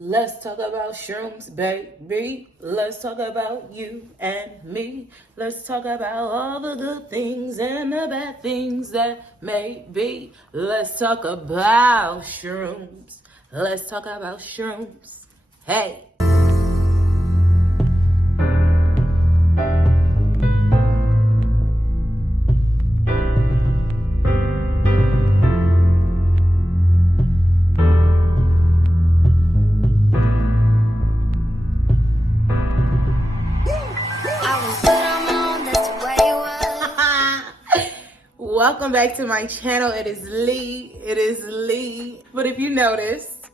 Let's talk about shrooms, baby. Let's talk about you and me. Let's talk about all the good things and the bad things that may be. Let's talk about shrooms. Let's talk about shrooms. Hey. Welcome back to my channel. It is Lee. But if you noticed,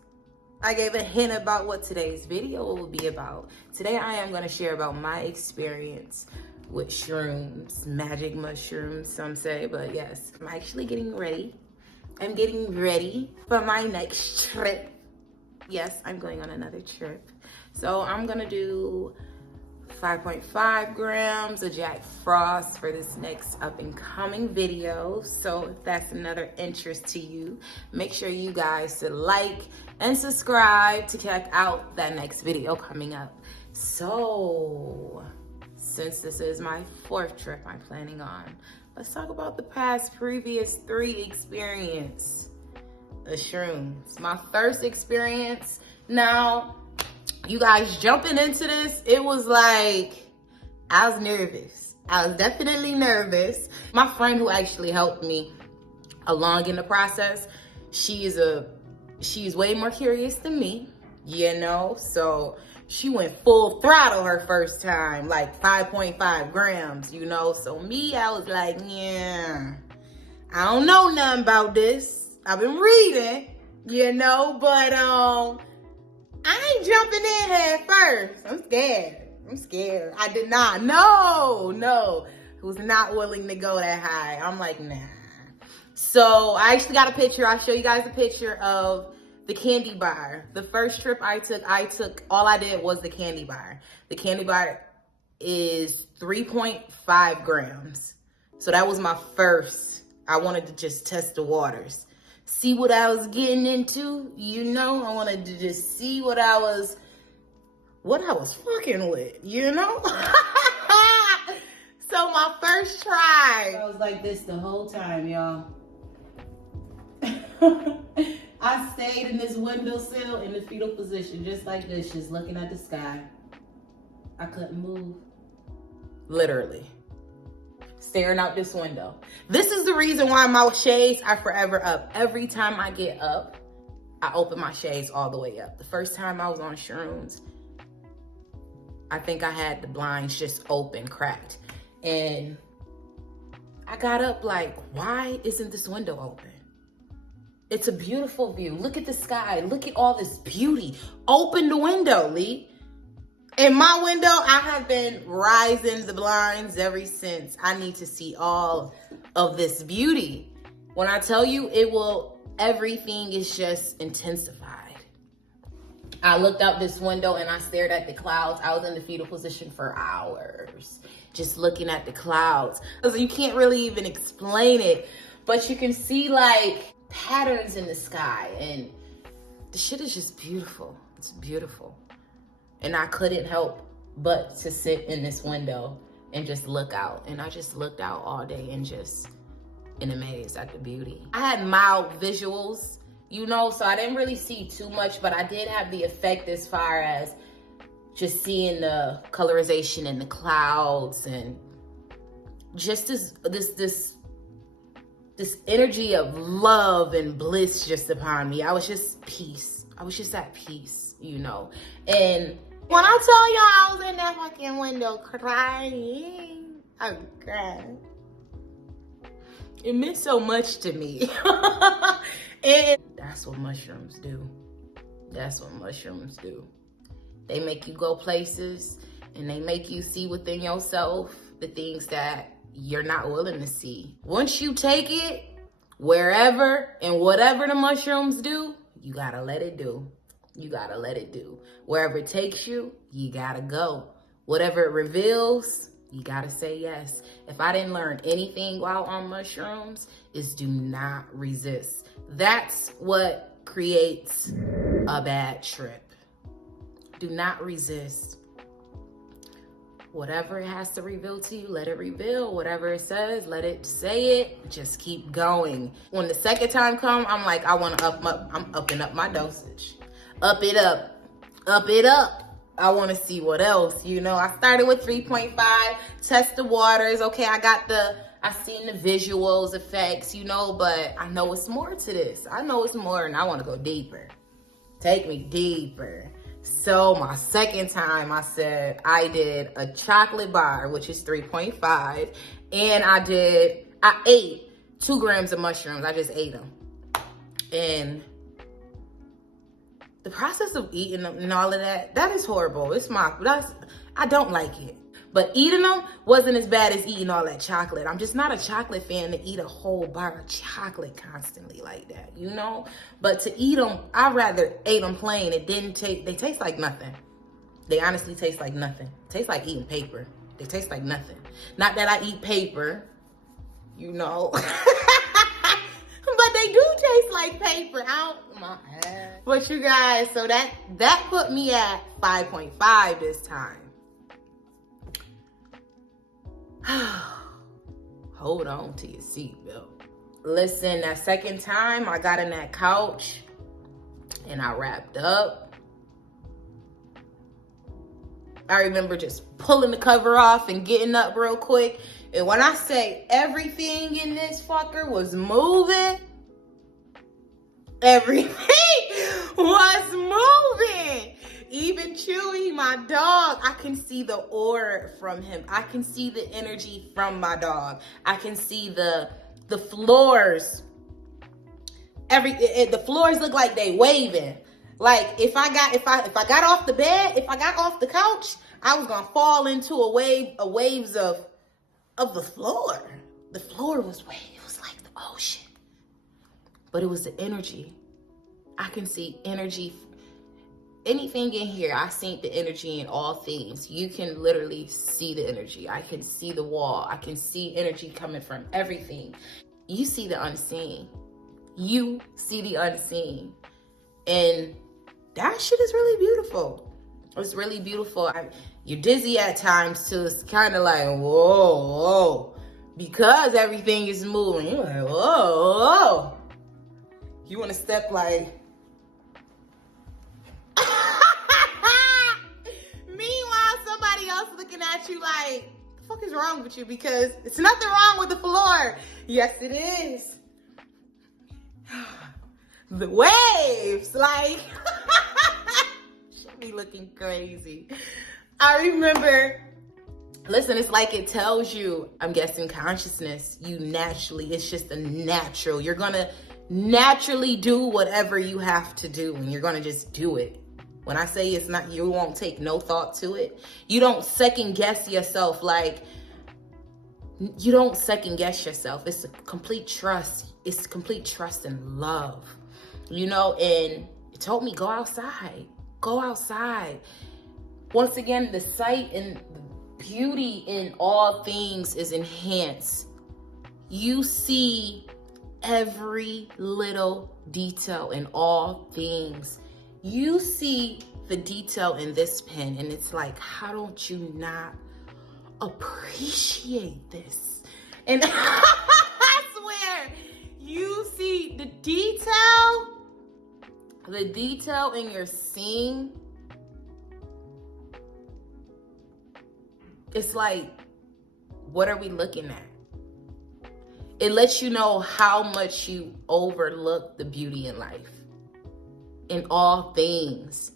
I gave a hint about what today's video will be about. Today I am going to share about my experience with shrooms, magic mushrooms, some say, but yes, I'm actually getting ready. I'm getting ready for my next trip. Yes, I'm going on another trip. So I'm going to do 5.5 grams of Jack Frost for this next up and coming video. So if that's another interest to you, make sure you guys to like and subscribe to check out that next video coming up. So since this is my 4th trip I'm planning on, let's talk about the previous 3 experience of shrooms. My first experience, now you guys jumping into this, it was like, I was nervous. I was definitely nervous. My friend who actually helped me along in the process, she's way more curious than me, you know? So she went full throttle her first time, like 5.5 grams, you know? So me, I was like, yeah, I don't know nothing about this. I've been reading, you know, but I ain't jumping in head first. I'm scared. I did not. No. Was not willing to go that high. I'm like, nah. So I actually got a picture. I'll show you guys a picture of the candy bar. The first trip I took, all I did was the candy bar. The candy bar is 3.5 grams. So that was my first. I wanted to just test the waters. See what I was getting into, you know? I wanted to just see what I was fucking with, you know? So my first try, I was like this the whole time, y'all. I stayed in this windowsill in the fetal position, just like this, just looking at the sky. I couldn't move. Literally. Staring out this window. This is the reason why my shades are forever up. Every time I get up, I open my shades all the way up. The first time I was on shrooms, I think I had the blinds just open, cracked. And I got up like, why isn't this window open? It's a beautiful view. Look at the sky. Look at all this beauty. Open the window, Lee. In my window, I have been rising the blinds ever since. I need to see all of this beauty. When I tell you, everything is just intensified. I looked out this window and I stared at the clouds. I was in the fetal position for hours, just looking at the clouds. You can't really even explain it, but you can see like patterns in the sky and the shit is just beautiful. It's beautiful. And I couldn't help but to sit in this window and just look out. And I just looked out all day and just in amaze at the beauty. I had mild visuals, you know, so I didn't really see too much, but I did have the effect as far as just seeing the colorization in the clouds and just this energy of love and bliss just upon me. I was just peace. I was just at peace, you know. And when I tell y'all I was in that fucking window crying, I was crying. It meant so much to me. And that's what mushrooms do. That's what mushrooms do. They make you go places and they make you see within yourself the things that you're not willing to see. Once you take it, wherever and whatever the mushrooms do, you gotta let it do. You gotta let it do. Wherever it takes you, you gotta go. Whatever it reveals, you gotta say yes. If I didn't learn anything while on mushrooms, is do not resist. That's what creates a bad trip. Do not resist. Whatever it has to reveal to you, let it reveal. Whatever it says, let it say it. Just keep going. When the second time comes, I'm like, I want to I'm upping up my dosage. Up it up. Up it up. I want to see what else, you know. I started with 3.5, test the waters. Okay, I seen the visuals, effects, you know, but I know it's more to this. I know it's more, and I want to go deeper. Take me deeper. So my second time, I did a chocolate bar, which is 3.5, and I ate 2 grams of mushrooms. I just ate them. And the process of eating them and all of that is horrible. I don't like it. But eating them wasn't as bad as eating all that chocolate. I'm just not a chocolate fan to eat a whole bar of chocolate constantly like that, you know? But to eat them, I rather ate them plain. They taste like nothing. They honestly taste like nothing. Taste like eating paper. They taste like nothing. Not that I eat paper, you know? But they do taste like paper. But you guys, so that put me at 5.5 this time. Hold on to your seatbelt. Listen, that second time I got in that couch and I wrapped up. I remember just pulling the cover off and getting up real quick. And when I say everything in this fucker was moving, everything was moving. Even Chewy, my dog, I can see the aura from him. I can see the energy from my dog. I can see the floors. The floors look like they waving. Like if I got off the bed, if I got off the couch, I was gonna fall into a waves of the floor. The floor was waving. It was like the ocean. But it was the energy. I can see energy. Anything in here, I seen the energy in all things. You can literally see the energy. I can see the wall. I can see energy coming from everything. You see the unseen. You see the unseen. And that shit is really beautiful. It's really beautiful. You're dizzy at times too. It's kind of like, whoa. Because everything is moving. You're like, whoa. You want to step like... looking at you like, the fuck is wrong with you? Because it's nothing wrong with the floor. Yes, it is. The waves, like, should be looking crazy. I remember, listen, it's like it tells you, I'm guessing consciousness, it's just a natural. You're gonna naturally do whatever you have to do, and you're gonna just do it. When I say it's not, you won't take no thought to it. You don't second guess yourself. Like, you don't second guess yourself. It's a complete trust. It's complete trust and love, you know? And it told me, go outside. Go outside. Once again, the sight and beauty in all things is enhanced. You see every little detail in all things. You see the detail in this pen, and it's like, how don't you not appreciate this? And I swear, you see the detail in your seeing. It's like, what are we looking at? It lets you know how much you overlook the beauty in life. In all things.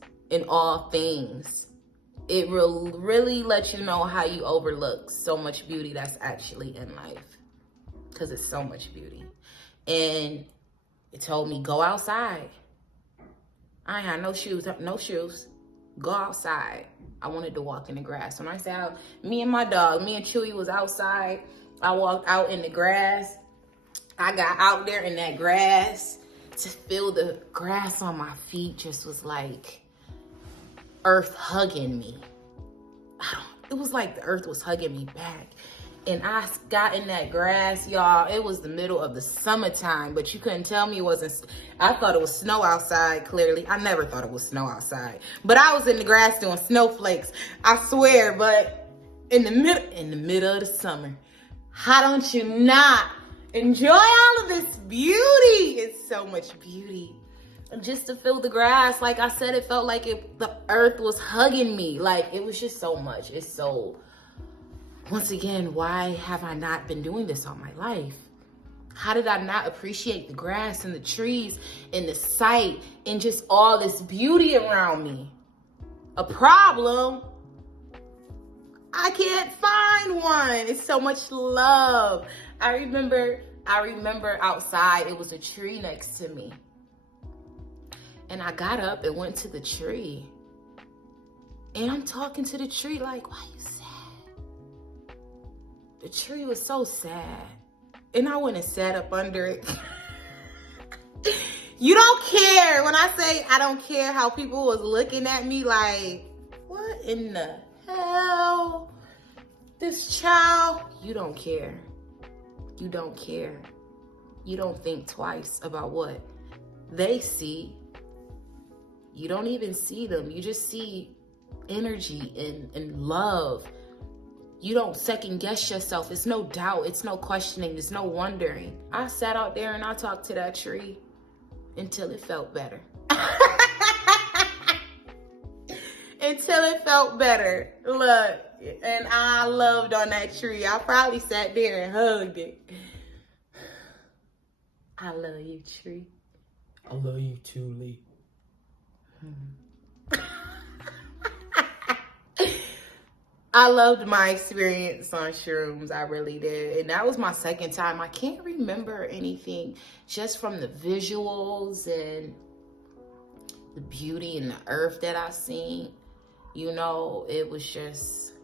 It will really let you know how you overlook so much beauty that's actually in life. Because it's so much beauty. And it told me, go outside. I ain't had no shoes. Go outside. I wanted to walk in the grass. When I say out, me and Chewy was outside. I walked out in the grass. I got out there in that grass. To feel the grass on my feet just was like earth hugging me. It was like the earth was hugging me back. And I got in that grass, y'all. It was the middle of the summertime, but you couldn't tell me it wasn't. I thought it was snow outside, clearly. I never thought it was snow outside. But I was in the grass doing snowflakes, I swear. But in the middle of the summer, how don't you not enjoy all of this beauty? It's so much beauty. And just to feel the grass, like I said, it felt like the earth was hugging me. Like, it was just so much. It's so... Once again, why have I not been doing this all my life? How did I not appreciate the grass and the trees and the sight and just all this beauty around me? A problem? I can't find one. It's so much love. I remember outside, it was a tree next to me. And I got up and went to the tree. And I'm talking to the tree like, why you sad? The tree was so sad. And I went and sat up under it. You don't care. When I say I don't care how people was looking at me like, what in the hell? This child, you don't care. You don't care. You don't think twice about what they see. You don't even see them. You just see energy and love. You don't second guess yourself. It's no doubt. It's no questioning. There's no wondering. I sat out there and I talked to that tree until it felt better. Until it felt better. Look, and I loved on that tree. I probably sat there and hugged it. I love you, tree. I love you too, Lee. I loved my experience on shrooms. I really did. And that was my second time. I can't remember anything just from the visuals and the beauty and the earth that I seen. You know, it was just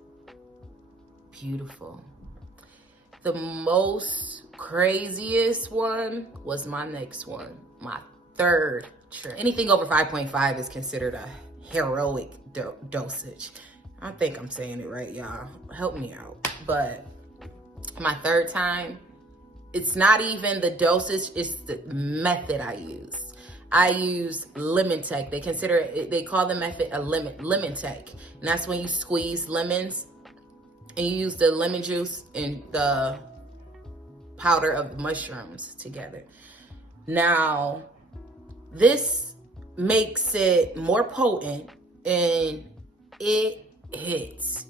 beautiful. The most craziest one was my next one, my third trip. Anything over 5.5 is considered a heroic dosage. I think I'm saying it right, y'all. Help me out. But my third time, it's not even the dosage, it's the method I use. I use lemon tech. They call the method a lemon tech. And that's when you squeeze lemons and you use the lemon juice and the powder of mushrooms together. Now, this makes it more potent and it hits.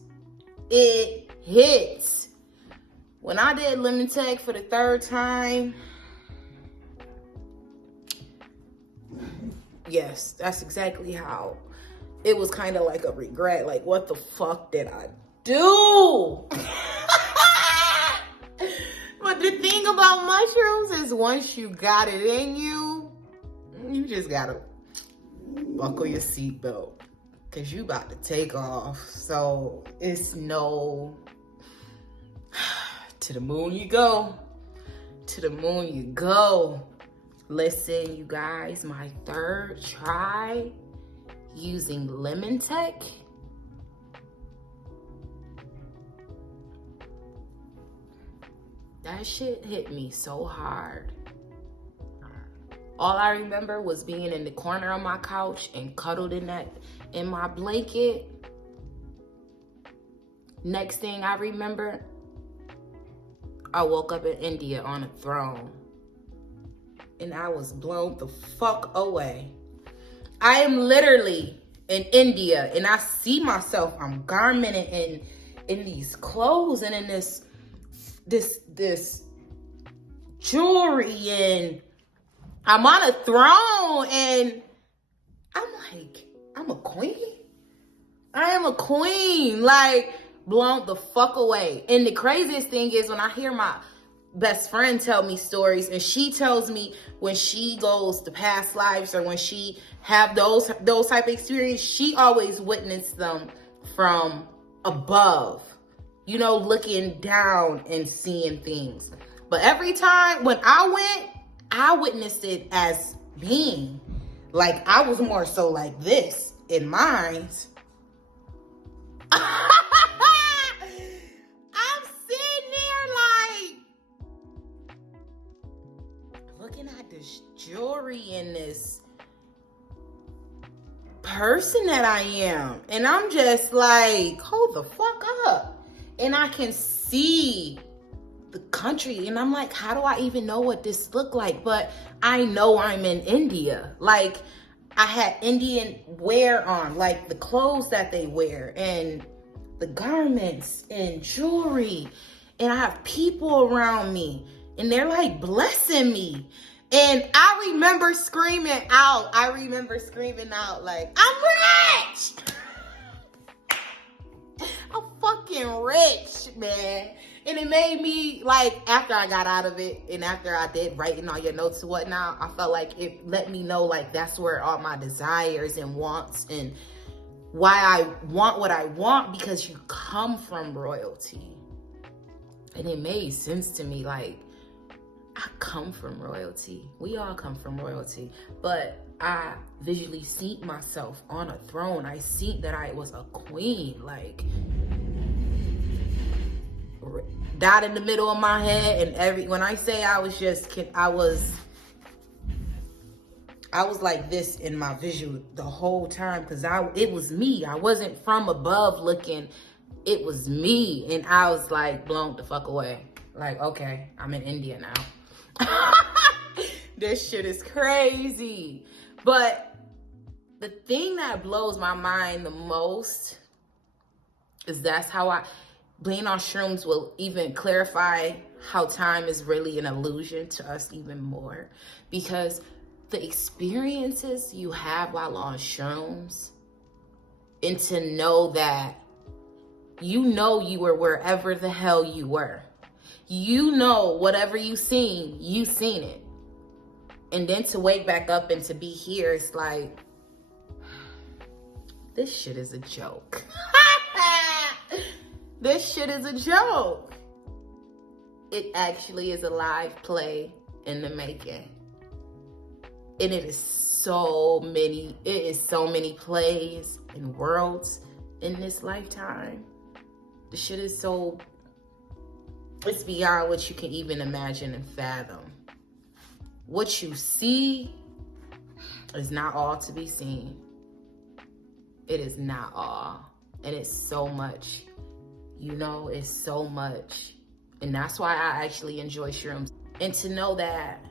It hits. When I did lemon tech for the third time, yes, that's exactly how. It was kind of like a regret. Like, what the fuck did I do? But the thing about mushrooms is once you got it in you, you just gotta buckle your seatbelt. Cause you about to take off. So it's no, to the moon you go. To the moon you go. Listen, you guys, my third try using lemon tech. That shit hit me so hard. All I remember was being in the corner of my couch and cuddled in my blanket. Next thing I remember, I woke up in India on a throne. And I was blown the fuck away. I am literally in India and I see myself, I'm garmented in these clothes and in this jewelry, and I'm on a throne and I'm like, I'm a queen. I am a queen, like blown the fuck away. And the craziest thing is when I hear my best friend tell me stories and she tells me when she goes to past lives or when she have those type of experience, she always witnessed them from above, you know, looking down and seeing things. But every time when I went, I witnessed it as being like, I was more so like this in mine. I'm sitting there person that I am. And I'm just like, hold the fuck up. And I can see the country, and I'm like, how do I even know what this look like? But I know I'm in India. Like, I had Indian wear on, like the clothes that they wear and the garments and jewelry. And I have people around me and they're like blessing me. And I remember screaming out, like, I'm rich! I'm fucking rich, man. And it made me, like, after I got out of it and after I did writing all your notes and whatnot, I felt like it let me know, like, that's where all my desires and wants and why I want what I want, because you come from royalty. And it made sense to me, like, I come from royalty. We all come from royalty. But I visually seen myself on a throne. I seen that I was a queen, like, dot in the middle of my head. And when I say I was like this in my visual the whole time, because it was me. I wasn't from above looking. It was me. And I was like blown the fuck away. Like, okay, I'm in India now. This shit is crazy. But the thing that blows my mind the most is that's how being on shrooms will even clarify how time is really an illusion to us even more. Because the experiences you have while on shrooms, and to know that you were wherever the hell you were. You know whatever you seen it. And then to wake back up and to be here, it's like, this shit is a joke. This shit is a joke. It actually is a live play in the making. And it is so many plays and worlds in this lifetime. The shit is so, it's beyond what you can even imagine and fathom. What you see is not all to be seen. It is not all. And it's so much. It's so much. And that's why I actually enjoy shrooms. And to know that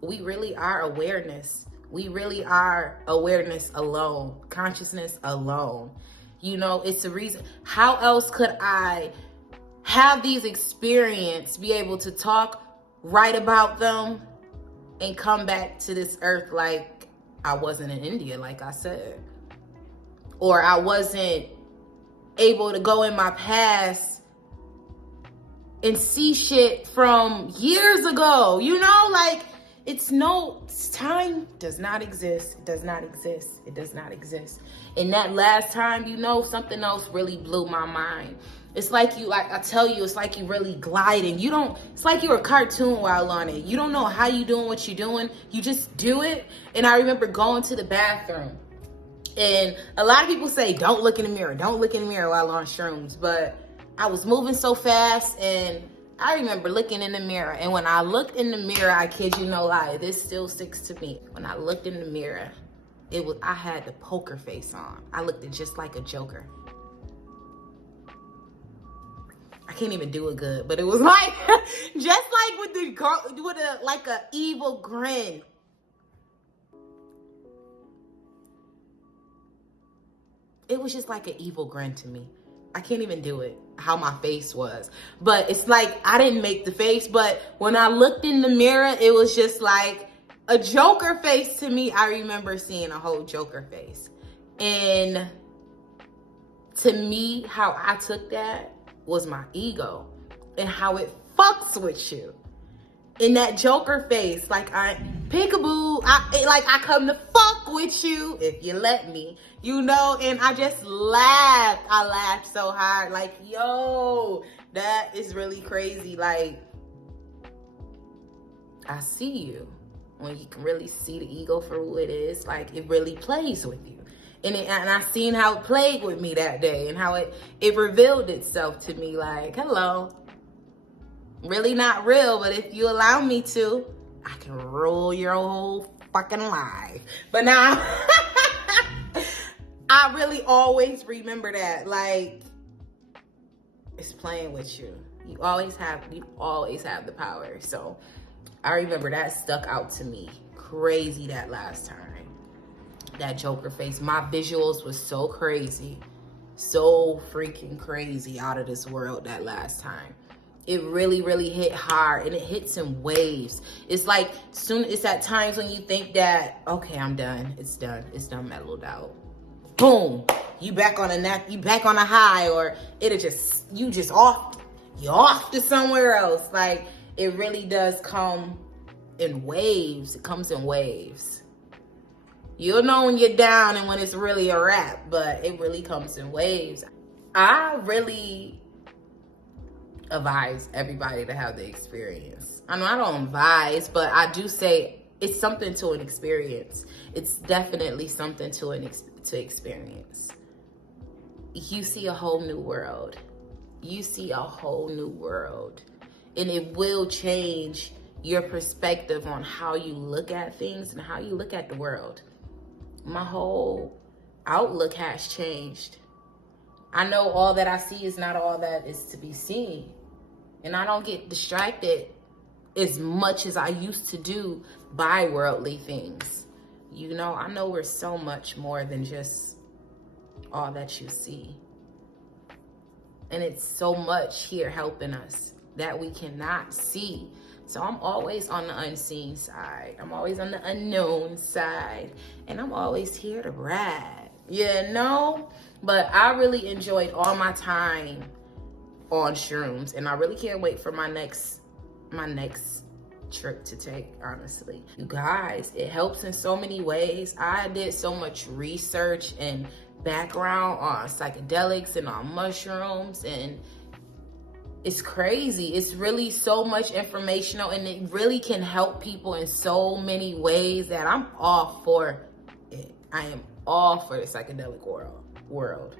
we really are awareness. We really are awareness alone. Consciousness alone. It's a reason. How else could I have these experiences, be able to talk, write about them, and come back to this earth like I wasn't in India, like I said? Or I wasn't able to go in my past and see shit from years ago, time does not exist. It does not exist. It does not exist. And that last time, something else really blew my mind. It's like it's like you really gliding. It's like you're a cartoon while on it. You don't know how you doing what you're doing. You just do it. And I remember going to the bathroom. And a lot of people say, don't look in the mirror. Don't look in the mirror while on shrooms. But I was moving so fast, and I remember looking in the mirror. And when I looked in the mirror, I kid you no lie, this still sticks to me. When I looked in the mirror, I had the poker face on. I looked just like a joker. I can't even do it good, but it was like, just like with a evil grin. It was just like an evil grin to me. I can't even do it, how my face was. But it's like, I didn't make the face, but when I looked in the mirror, it was just like a Joker face to me. I remember seeing a whole Joker face. And to me, how I took that was my ego and how it fucks with you. In that Joker face, like peekaboo, I come to fuck with you if you let me, and I just laughed. I laughed so hard, like, yo, that is really crazy. Like, I see you when you can really see the ego for who it is. Like, it really plays with you. And I seen how it played with me that day and how it revealed itself to me, like, hello. Really not real, but if you allow me to, I can roll your whole fucking life. But now, I really always remember that. Like, it's playing with you. You always have the power. So I remember that stuck out to me crazy that last time. That Joker face. My visuals was so crazy. So freaking crazy, out of this world that last time. It really, really hit hard, and it hits in waves. It's like, it's at times when you think that, okay, I'm done. It's done. It's done, mellowed out. Boom. You back on a high, or you're off to somewhere else. Like, it really does come in waves. It comes in waves. You'll know when you're down and when it's really a wrap, but it really comes in waves. I really advise everybody to have the experience. I know I don't advise, but I do say it's something to an experience. It's definitely something to experience. You see a whole new world. You see a whole new world. And it will change your perspective on how you look at things and how you look at the world. My whole outlook has changed. I know all that I see is not all that is to be seen. And I don't get distracted as much as I used to do by worldly things. You know, I know we're so much more than just all that you see. And it's so much here helping us that we cannot see. So I'm always on the unseen side. I'm always on the unknown side. And I'm always here to ride, you know? But I really enjoyed all my time on shrooms. And I really can't wait for my next trip to take, honestly. You guys, it helps in so many ways. I did so much research and background on psychedelics and on mushrooms, and it's crazy. It's really so much informational, and it really can help people in so many ways that I'm all for it. I am all for the psychedelic world.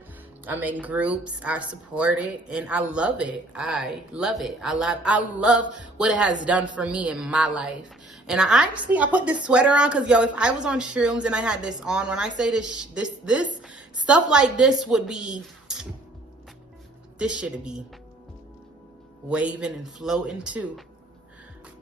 I'm in groups, I support it, and I love it. I love it. I love what it has done for me in my life. And I put this sweater on because, yo, if I was on shrooms and I had this on, when I say this stuff like this would be, this should be waving and floating too.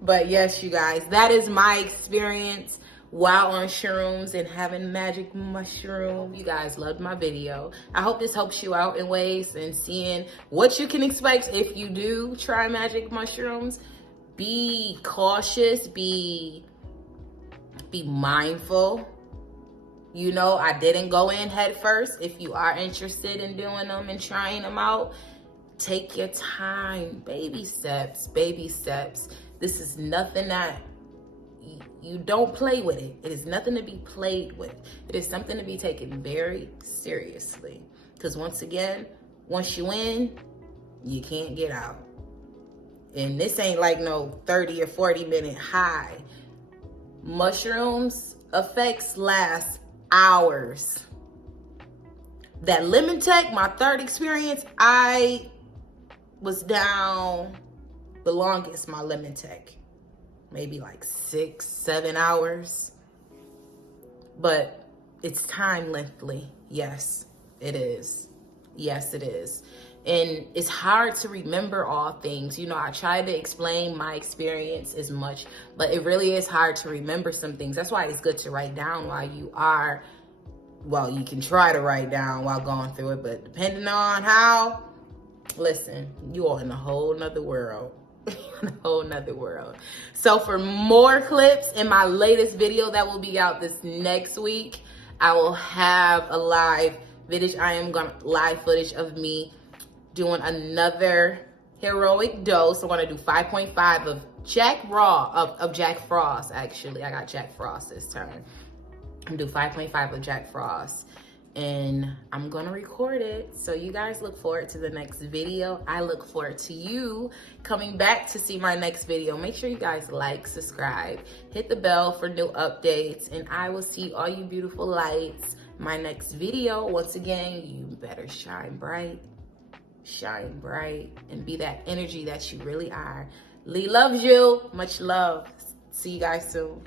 But yes, you guys, that is my experience while on shrooms and having magic mushroom. You guys loved my video. I hope this helps you out in ways and seeing what you can expect if you do try magic mushrooms. Be cautious, be mindful. You know, I didn't go in head first. If you are interested in doing them and trying them out, take your time. Baby steps, baby steps. This is nothing that you don't play with it. It is nothing to be played with. It is something to be taken very seriously. Because once again, once you in, you can't get out. And this ain't like no 30 or 40 minute high. Mushrooms effects last hours. That lemon tech, my third experience, I was down the longest, my lemon tech. Maybe like 6-7 hours. But it's time lengthy. Yes, it is. Yes, it is. And it's hard to remember all things. You know, I tried to explain my experience as much, but it really is hard to remember some things. That's why it's good to write down while you are, well, you can try to write down while going through it, but depending on how, listen, you are in a whole nother world. A whole nother world. So for more clips in my latest video that will be out this next week, I will have a live footage. Live footage of me doing another heroic dose. I want to do 5.5 of Jack Frost. Actually, I got Jack Frost this time. I'm gonna do 5.5 of Jack Frost, and I'm gonna record it. So you guys look forward to the next video. I look forward to you coming back to see my next video. Make sure you guys like, subscribe, hit the bell for new updates, and I will see all you beautiful lights my next video. Once again, you better shine bright, and be that energy that you really are. Lee loves you. Much love. See you guys soon.